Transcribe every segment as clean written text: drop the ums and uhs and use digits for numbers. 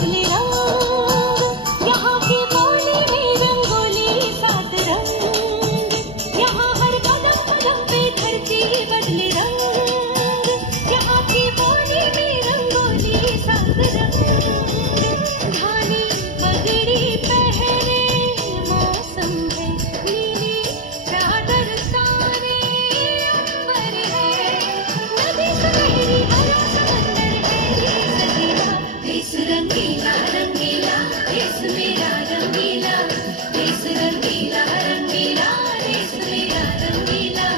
बदले रंग, यहाँ की बोली में रंगोली सात रंग, यहाँ हर कदम कदम पे धरती बदले रंग, यहाँ की बोली में रंगोली सात रंग। धानी पगड़ी पहने मौसम है नीली चादर तारे अंबर है, नदी सुनहरी हरा समंदर है देश रंगीला रंगीला देश मेरा रंगीला, देश रंगीला रंगीला देश मेरा रंगीला,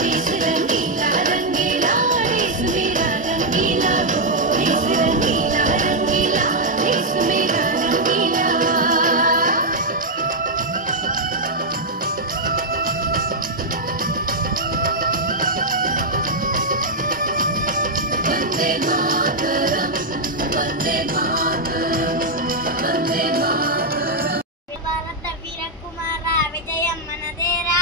देश रंगीला रंगीला देश मेरा रंगीला, देश रंगीला रंगीला देश मेरा रंगीला। वंदे मातरम वंदे मातरम वंदे मातरम। భారత వీర కుమార విజయం మనదేరా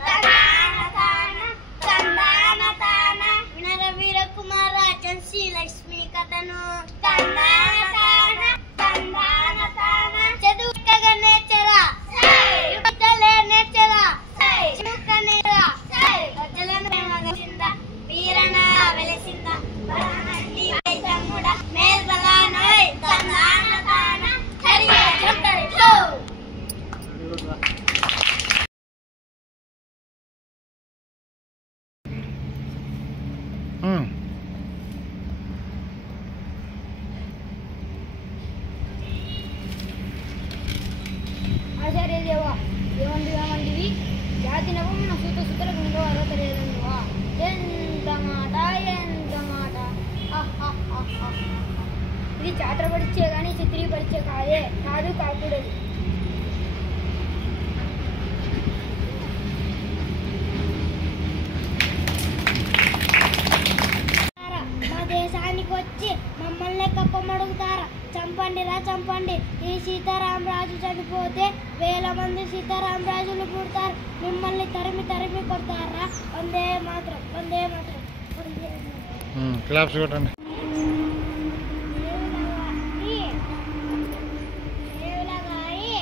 తందాన తాన తందాన తాన వినర వీర కుమార ఝాన్సీ లక్ష్మి కథను తందాన తాన తందాన తాన చదువుకగా నేర్చరా యువతలే నేర్చరా చదువుకనేరా వదలను మగసింద వీరన వెలసింద వరనంటి తమ్ముడ మేల్బలానోయ్ తందాన తాన హరియే జంతరితో। ఆచార్య దేవా ఏమంటివి జాతి నవమున సూత సుతల గుండో అరవతలేదనువా ఎంత మాట ఇది చాట్ర పరీక్షే కానీ చిత్రీ పరీక్ష కాదు కాకూడదు। మా దేశానికి వచ్చి మమ్మల్ని కప్పమడుగుతారా, చంపండిరా చంపండి, ఈ సీతారామరాజు చనిపోతే వేల మంది సీతారామరాజులు పుడతారు, మిమ్మల్ని తరిమి తరిమి కొడతారా। వందే మాత్రం వందే మాత్రం వందే మాత్రం। క్లాప్స్ కొట్టండి। దేవులగాయి